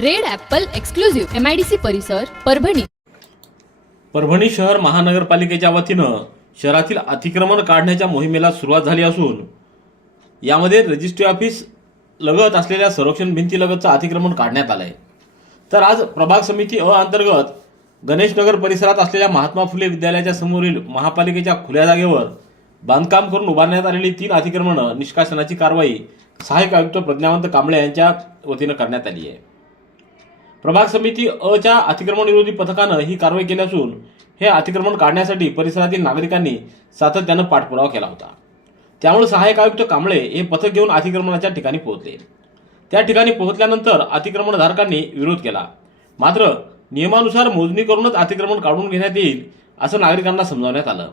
Red apple exclusive MIDC परिसर परभणी. परभणी शहर महानगरपालिकेच्या वतीनं शहरातील अतिक्रमण काढण्याच्या मोहिमेला सुरुवात झाली असून यामध्ये रजिस्ट्री ऑफिस लगत असलेल्या संरक्षण भिंतीलगतचं अतिक्रमण काढण्यात आलं आहे तर आज प्रभाग समिती अ अंतर्गत गणेशनगर परिसरात असलेल्या महात्मा फुले विद्यालयाच्या समोरील महापालिकेच्या खुल्या जागेवर बांधकाम करून उभारण्यात आलेली तीन अतिक्रमणं निष्कासनाची कारवाई सहाय्यक आयुक्त प्रज्ञावंत कांबळे यांच्या वतीनं करण्यात आली आहे. प्रभाग समिती अ च्या अतिक्रमण विरोधी पथकानं ही कारवाई केली असून हे अतिक्रमण काढण्यासाठी परिसरातील नागरिकांनी सातत्यानं पाठपुरावा केला होता. त्यामुळे सहाय्यक आयुक्त कांबळे हे पथक घेऊन अतिक्रमणाच्या ठिकाणी पोहोचले. त्या ठिकाणी पोहोचल्यानंतर अतिक्रमणधारकांनी विरोध केला. मात्र नियमानुसार मोजणी करूनच अतिक्रमण काढून घेण्यात येईल असं नागरिकांना समजावण्यात आलं.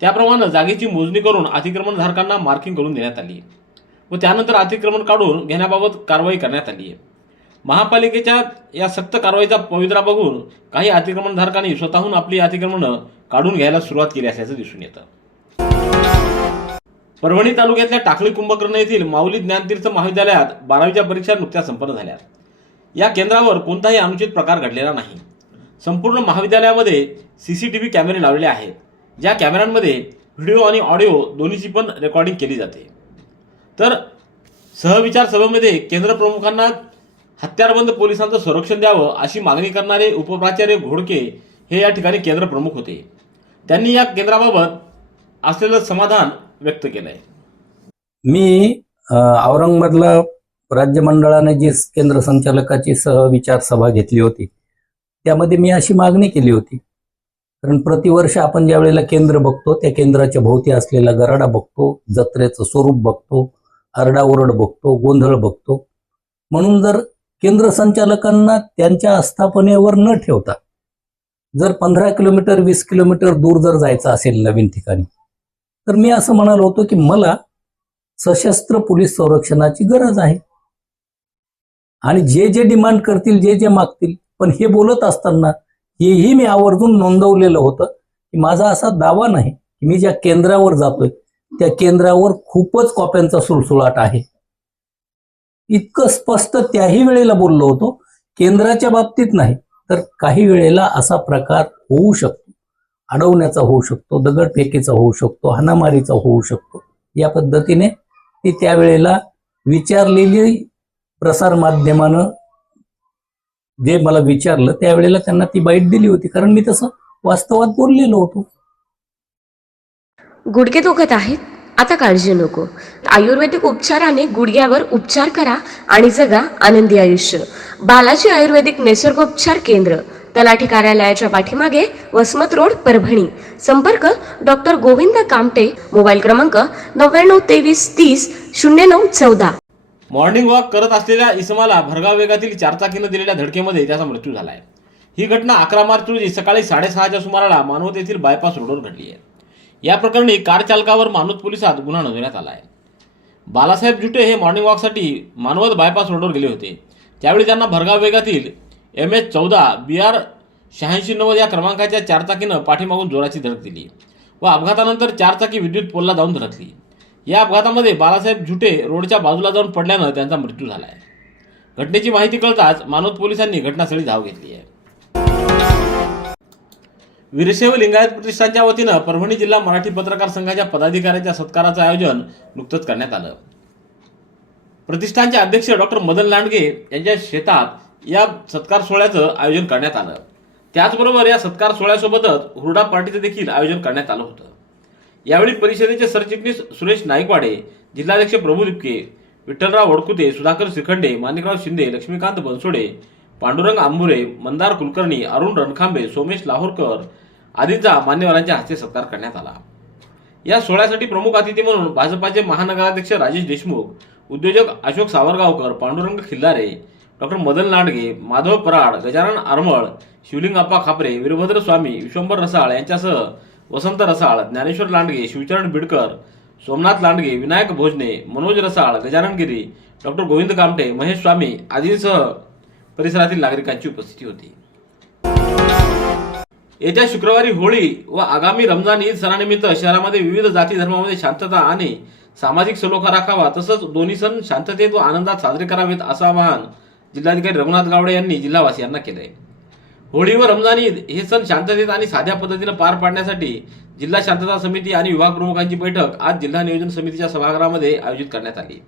त्याप्रमाणे जागेची मोजणी करून अतिक्रमणधारकांना मार्किंग करून देण्यात आली व त्यानंतर अतिक्रमण काढून घेण्याबाबत कारवाई करण्यात आली. आहे महापालिकेच्या या सक्त कारवाईचा पवित्रा बघून काही अतिक्रमणधारकांनी स्वतःहून आपली अतिक्रमणं काढून घ्यायला सुरुवात केली असल्याचं दिसून येतं. परभणी तालुक्यातल्या टाकळी कुंभकर्ण येथील माऊली ज्ञानतीर्थ महाविद्यालयात बारावीच्या परीक्षा नुकत्याच संपन्न झाल्या. या केंद्रावर कोणताही अनुचित प्रकार घडलेला नाही. संपूर्ण महाविद्यालयामध्ये सी सी टी व्ही कॅमेरे लावलेले आहेत. ज्या कॅमेऱ्यांमध्ये व्हिडिओ आणि ऑडिओ दोन्हीची पण रेकॉर्डिंग केली जाते. तर सहविचार सभेमध्ये केंद्र प्रमुखांना हत्यारबंद पोलिसांचं संरक्षण द्यावं अशी मागणी करणारे उपप्राचार्य घोडके हे या ठिकाणी केंद्र प्रमुख होते. त्यांनी या केंद्राबाबत असलेलं समाधान व्यक्त केलंय. मी औरंगाबादला राज्य मंडळाने जी केंद्र संचालकाची सहविचार सभा घेतली होती त्यामध्ये मी अशी मागणी केली होती. कारण प्रतिवर्ष आपण ज्या वेळेला केंद्र बघतो त्या केंद्राच्या भोवती असलेला गराडा बघतो जत्रेचं स्वरूप बघतो आरडाओरड बघतो गोंधळ बघतो. म्हणून जर केंद्र संचालकांना त्यांच्या आस्थापनेवर न ठेवता जर पंधरा किलोमीटर वीस किलोमीटर दूर जर जायचं असेल नवीन ठिकाणी तर मी असं म्हणालो होतो की मला सशस्त्र पोलीस संरक्षणाची गरज आहे. आणि जे जे डिमांड करतील जे जे मागतील पण हे बोलत असताना हेही मी आवर्जून नोंदवलेलं होतं की माझा असा दावा नाही की मी ज्या केंद्रावर जातोय त्या केंद्रावर खूपच कॉप्यांचा सुळसुळाट आहे. इतकं स्पष्ट त्याही वेळेला बोललो होतो. केंद्राच्या बाबतीत नाही तर काही वेळेला असा प्रकार होऊ शकतो. अडवण्याचा होऊ शकतो दगडफेकीचा होऊ शकतो हाणामारीचा होऊ शकतो. या पद्धतीने ती त्यावेळेला विचारलेली प्रसारमाध्यमानं जे मला विचारलं त्यावेळेला त्यांना ती बाईट दिली होती. कारण मी तसं वास्तवात बोललेलो होतो. गुडघे दुखत आहेत. आता काळजी नको. आयुर्वेदिक उपचाराने गुडघ्यावर उपचार करा आणि जगा आनंदी आयुष्य. बालाजी आयुर्वेदिक निसर्गोपचार केंद्र तलाठी कार्यालयाच्या पाठीमागे वसमत रोड परभणी. संपर्क डॉक्टर गोविंद कामटे मोबाईल क्रमांक नव्याण्णव तेवीस तीस शून्य नऊ चौदा. मॉर्निंग वॉक करत असलेल्या इसमाला भरगाव वेगातील चारचाकीनं दिलेल्या धडकेमध्ये त्याचा मृत्यू झाला आहे ही घटना अकरा मार्च रोजी सकाळी साडेसहाच्या सुमाराला मानवत येथील बायपास रोडवर घडली आहे. या प्रकरणी कार चालकावर मानवत पोलिसात गुन्हा नोंदवण्यात आला आहे. बालासाहेब जुटे हे मॉर्निंग वॉकसाठी मानवत बायपास रोडवर गेले होते. त्यावेळी त्यांना भरगाव वेगातील एम एच चौदा बी आर शहाऐंशी नव्वद या क्रमांकाच्या चारचाकीनं पाठीमागून जोराची धडक दिली व अपघातानंतर चारचाकी विद्युत पोलला जाऊन धडकली. या अपघातामध्ये बालासाहेब झुटे रोडच्या बाजूला जाऊन पडल्यानं त्यांचा मृत्यू झाला आहे घटनेची माहिती कळताच मानवत पोलिसांनी घटनास्थळी धाव घेतली आहे. वीरशैव लिंगायत प्रतिष्ठानच्या वतीनं परभणी जिल्हा मराठी पत्रकार संघाच्या पदाधिकाऱ्यांच्या सत्काराचं आयोजन नुकतंच करण्यात आलं. प्रतिष्ठानचे अध्यक्ष डॉक्टर मदन लांडगे यांच्या शेतात या सत्कार सोहळ्याचं आयोजन करण्यात आलं. त्याचबरोबर या सत्कार सोहळ्यासोबतच हुरडा पार्टीचं देखील आयोजन करण्यात आलं होतं. यावेळी परिषदेचे सरचिटणीस सुरेश नाईकवाडे जिल्हाध्यक्ष प्रभू दिपके विठ्ठलराव वडकुते सुधाकर श्रीखंडे माणिकराव शिंदे लक्ष्मीकांत बनसोडे पांडुरंग आंबुरे मंदार कुलकर्णी अरुण रणखांबे सोमेश लाहोरकर आदींचा मान्यवरांच्या हस्ते सत्कार करण्यात आला. या सोहळ्यासाठी प्रमुख अतिथी म्हणून भाजपाचे महानगराध्यक्ष राजेश देशमुख उद्योजक अशोक सावरगावकर पांडुरंग खिल्लारे डॉक्टर मदन लांडगे माधव पराड गजानन आरमळ शिवलिंगाप्पा खापरे वीरभद्र स्वामी विश्वंभर रसाळ यांच्यासह वसंत रसाळ ज्ञानेश्वर लांडगे शिवचरण बिडकर सोमनाथ लांडगे विनायक भोजने मनोज रसाळ गजानन गिरी डॉक्टर गोविंद कामटे महेश स्वामी आदींसह परिसरातील नागरिकांची उपस्थिती होती. येत्या शुक्रवारी होळी व आगामी रमजान ईद सणानिमित्त शहरामध्ये विविध जाती धर्मामध्ये शांतता आणि सामाजिक सलोखा राखावा तसंच दोन्ही सण शांततेत व आनंदात साजरे करावेत असं आवाहन जिल्हाधिकारी रघुनाथ गावडे यांनी जिल्हावासियांना केलंय. होळी व रमजान ईद हे सण शांततेत आणि साध्या पद्धतीनं पार पाडण्यासाठी जिल्हा शांतता समिती आणि विभाग प्रमुखांची बैठक आज जिल्हा नियोजन समितीच्या सभागृहामध्ये आयोजित करण्यात आली.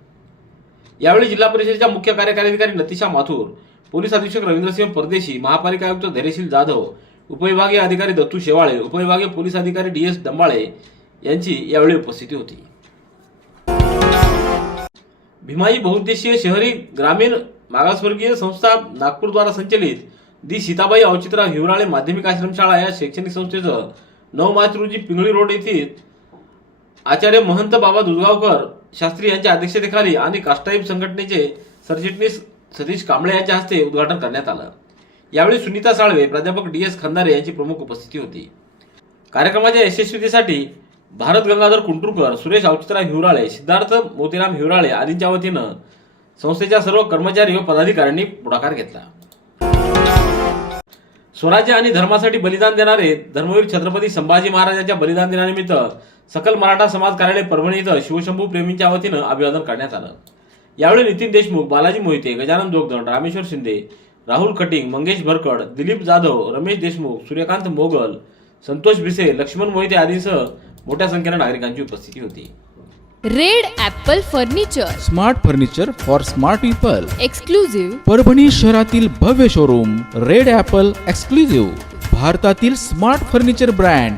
यावेळी जिल्हा परिषदेच्या मुख्य कार्यकारी अधिकारी नतिशा माथूर पोलीस अधीक्षक रवींद्रसिंह परदेशी महापालिका आयुक्त धैर्यशील जाधव उपविभागीय अधिकारी दत्तू शेवाळे उपविभागीय पोलीस अधिकारी डी एस डंबाळे यांची यावेळी उपस्थिती होती. भीमाई बहुउद्देशीय शहरी ग्रामीण मागासवर्गीय संस्था नागपूरद्वारा संचलित दी सीताबाई अवचित्रा हिवराळे माध्यमिक आश्रमशाळा या शैक्षणिक संस्थेचं नऊ मार्च रोजी पिंगळी रोड येथील आचार्य महंत बाबा दुधगावकर शास्त्री यांच्या अध्यक्षतेखाली आणि काष्टाईब संघटनेचे सरचिटणीस सतीश कांबळे यांच्या हस्ते उद्घाटन करण्यात आलं. यावेळी सुनीता साळवे प्राध्यापक डी एस खंदारे यांची प्रमुख उपस्थिती होती. कार्यक्रमाच्या यशस्वीतेसाठी भारत गंगाधर कुंटुरकर सुरेश अवचित्रा हिवराळे सिद्धार्थ मोतीराम हिवराळे आदींच्या वतीनं संस्थेच्या सर्व कर्मचारी व पदाधिकाऱ्यांनी पुढाकार घेतला. स्वराज्य आणि धर्मासाठी बलिदान देणारे धर्मवीर छत्रपती संभाजी महाराजांच्या बलिदान दिनानिमित्त सकल मराठा समाज कार्यालय परभणी इथं शिवशंभू प्रेमींच्या वतीनं अभिवादन करण्यात आलं. यावेळी नितीन देशमुख बालाजी मोहिते गजानन जोगदंड रामेश्वर शिंदे राहुल कटिंग मंगेश भरकड दिलीप जाधव रमेश देशमुख सूर्यकांत मोगल संतोष भिसे लक्ष्मण मोहिते आदींसह मोठ्या संख्येनं नागरिकांची उपस्थिती होती. Red apple furniture. Smart furniture for smart people. Exclusive Parbhani शहरातील भव्य शोरूम रेड ॲपल एक्सक्लुझिव्ह. भारतातील smart furniture brand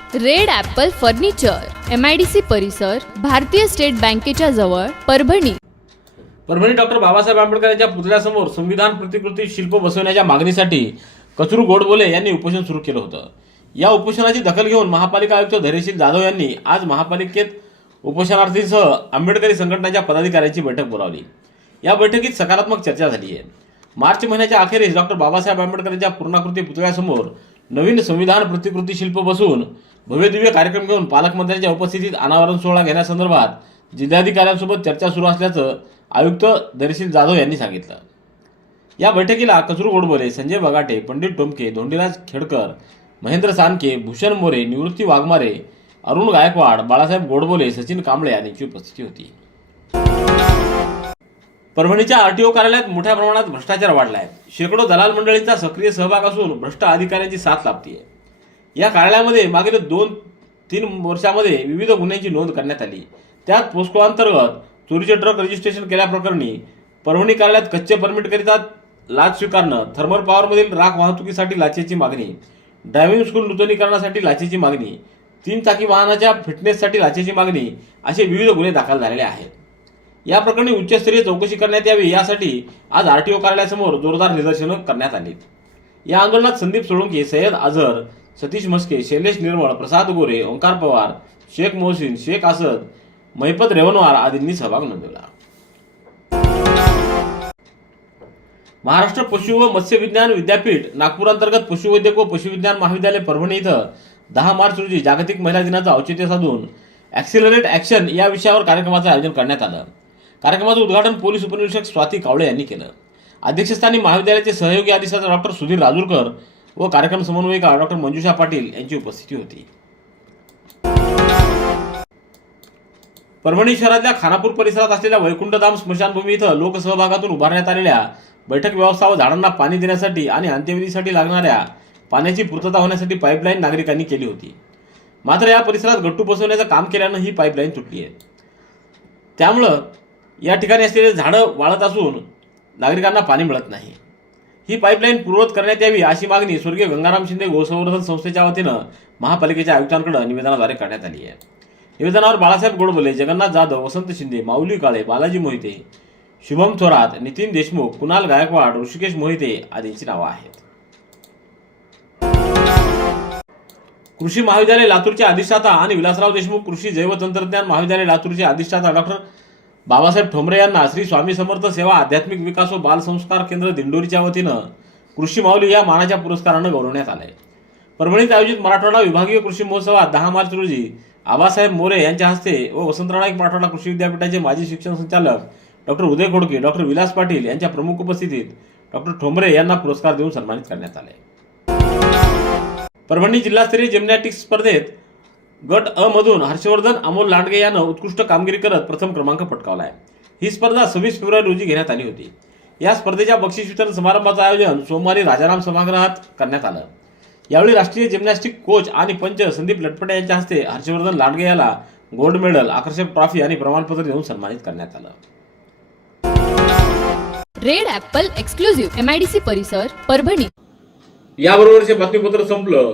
Red apple furniture M I D C परिसर भारतीय स्टेट बँकेच्या जवळ परभणी. परभणी डॉक्टर बाबासाहेब आंबेडकर यांच्या पुतळ्यासमोर संविधान प्रतिकृती शिल्प बसवण्याच्या मागणीसाठी कचरू गोडबोले यांनी उपोषण सुरू केलं होतं. या उपोषणाची दखल घेऊन महापालिका आयुक्त धैर्यशील जाधव यांनी आज महापालिकेत उपोषणार्थींसह आंबेडकरी संघटनाच्या पदाधिकाऱ्यांची बैठक बोलावली. या बैठकीत सकारात्मक चर्चा झाली आहे. मार्च महिन्याच्या अखेरीस डॉक्टर बाबासाहेब आंबेडकर यांच्या पूर्णाकृती पुतळ्यासमोर नवीन संविधान प्रतिकृती शिल्प बसवून भव्यदिव्य कार्यक्रम घेऊन पालकमंत्र्यांच्या उपस्थितीत अनावरण सोहळा घेण्यासंदर्भात जिल्हाधिकाऱ्यांसोबत चर्चा सुरू असल्याचं आयुक्त धैर्यशील जाधव यांनी सांगितलं. या बैठकीला कचरू गोडबोले संजय बगाटे पंडित टोमके धोंडीराज खेडकर महेंद्र सानके भूषण मोरे निवृत्ती वाघमारे अरुण गायकवाड बाळासाहेब गोडबोले सचिन कांबळे यांची उपस्थिती होती. परभणीच्या आरटीओ कार्यालयात मोठ्या प्रमाणात भ्रष्टाचार वाढलाय. शेकडो दलाल मंडळींचा सक्रिय सहभाग असून भ्रष्ट अधिकाऱ्यांची साथ लाभतीये. या कार्यालयामध्ये मागील दोन तीन वर्षामध्ये विविध गुन्ह्यांची नोंद करण्यात आली. त्यात पोस्को अंतर्गत चोरीचे ट्रक रजिस्ट्रेशन केल्याप्रकरणी परभणी कार्यालयात कच्चे परमिटकरिता लाच स्वीकारणं थर्मल पॉवरमधील राख वाहतुकीसाठी लाचेची मागणी ड्रायव्हिंग स्कूल नूतनीकरणासाठी लाचेची मागणी तीन चाकी वाहनाच्या फिटनेससाठी लाचेची मागणी असे विविध गुन्हे दाखल झालेले आहेत. या प्रकरणी उच्चस्तरीय चौकशी करण्यात यावी यासाठी आज आर टी ओ कार्यालयासमोर जोरदार निदर्शनं करण्यात आली या आंदोलनात संदीप सोळंकी सय्यद आझर सतीश मस्के शैलेश निर्मळ प्रसाद गोरे ओंकार पवार शेख मोहसिन शेख आसद महिपत रेवनवार आदींनी सहभाग नोंदवला. महाराष्ट्र पशु व मत्स्य विज्ञान विद्यापीठ नागपूर अंतर्गत पशुवैद्यक व पशुविज्ञान महाविद्यालय परभणी इथं दहा मार्च रोजी जागतिक महिला दिनाचं औचित्य साधून ॲक्सिलरेट ॲक्शन या विषयावर कार्यक्रमाचं आयोजन करण्यात आलं. कार्यक्रमाचं उद्घाटन पोलीस उपनिरीक्षक स्वाती कावळे यांनी केलं. अध्यक्षस्थानी महाविद्यालयाचे सहयोगी अधिष्ठाता डॉक्टर सुधीर राजूरकर व कार्यक्रम समन्वयिका डॉक्टर मंजुषा पाटील यांची उपस्थिती होती. परभणी शहरातल्या खानापूर परिसरात असलेल्या वैकुंठधाम स्मशानभूमी इथं लोकसहभागातून उभारण्यात आलेल्या बैठक व्यवस्था व झाडांना पाणी देण्यासाठी आणि अंत्यविधीसाठी लागणाऱ्या पाण्याची पूर्तता होण्यासाठी पाईपलाईन नागरिकांनी केली होती. मात्र या परिसरात गट्टू बसवण्याचं काम केल्यानं ही पाईपलाईन तुटली आहे. त्यामुळं या ठिकाणी असलेले झाडं वाळत असून नागरिकांना पाणी मिळत नाही. ही पाईपलाईन पूर्वत करण्यात यावी अशी मागणी स्वर्गीय गंगाराम शिंदे गोसंवर्धन संस्थेच्या वतीनं महापालिकेच्या आयुक्तांकडे निवेदनाद्वारे करण्यात आली आहे. निवेदनावर बाळासाहेब गोडबोले जगन्नाथ जाधव वसंत शिंदे माऊली काळे बालाजी मोहिते शुभम थोरात नितीन देशमुख कुणाल गायकवाड ऋषिकेश मोहिते आदींची नावं आहेत. कृषी महाविद्यालय लातूरचे अधिष्ठाता आणि विलासराव देशमुख कृषी जैवतंत्रज्ञान महाविद्यालय लातूरचे अधिष्ठाता डॉक्टर बाबासाहेब ठोंबरे यांना श्री स्वामी समर्थ सेवा आध्यात्मिक विकास व बाल संस्कार केंद्र दिंडोरीच्या वतीनं कृषी माऊली या मानाच्या पुरस्कारानं गौरवण्यात आलंय. परभणीत आयोजित मराठवाडा विभागीय कृषी महोत्सवात दहा मार्च रोजी आबासाहेब मोरे यांच्या हस्ते व वसंतराव नाईक मराठवाडा कृषी विद्यापीठाचे माजी शिक्षण संचालक डॉक्टर उदय खोडके डॉक्टर विलास पाटील यांच्या प्रमुख उपस्थितीत डॉक्टर ठोंबरे यांना पुरस्कार देऊन सन्मानित करण्यात आले परभणी जिल्हास्तरीय जिम्नॅटिक्स स्पर्धेत गट अ मधून हर्षवर्धन अमोल लांडगे यानं उत्कृष्ट कामगिरी करत प्रथम क्रमांक पटकावला आहे ही स्पर्धा सव्वीस फेब्रुवारी रोजी घेण्यात आली होती. या स्पर्धेच्या बक्षीस वितरण समारंभाचं आयोजन सोमवारी राजाराम सभागृहात करण्यात आलं. यावेळी राष्ट्रीय जिम्नॅस्टिक कोच आणि पंच संदीप लटपटे यांच्या हस्ते हर्षवर्धन लांडगे याला गोल्ड मेडल आकर्षक ट्रॉफी आणि प्रमाणपत्र देऊन सन्मानित करण्यात आलं. Red apple exclusive M I D C परिसर परभणी. याबरोबरचे बातमीपत्र संपलं.